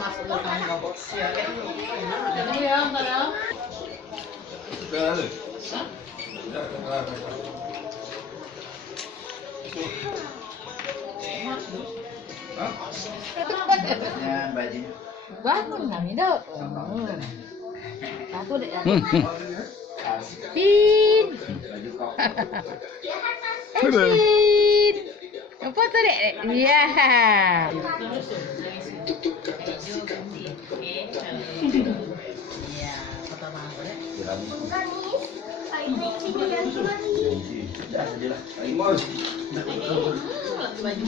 Masuk ke kantong. Ini ya, antara. Bangun kami dok. Aku dek. Pin. Pin. Apa tuh dek? Iya. Iya, pertama dek. Baju.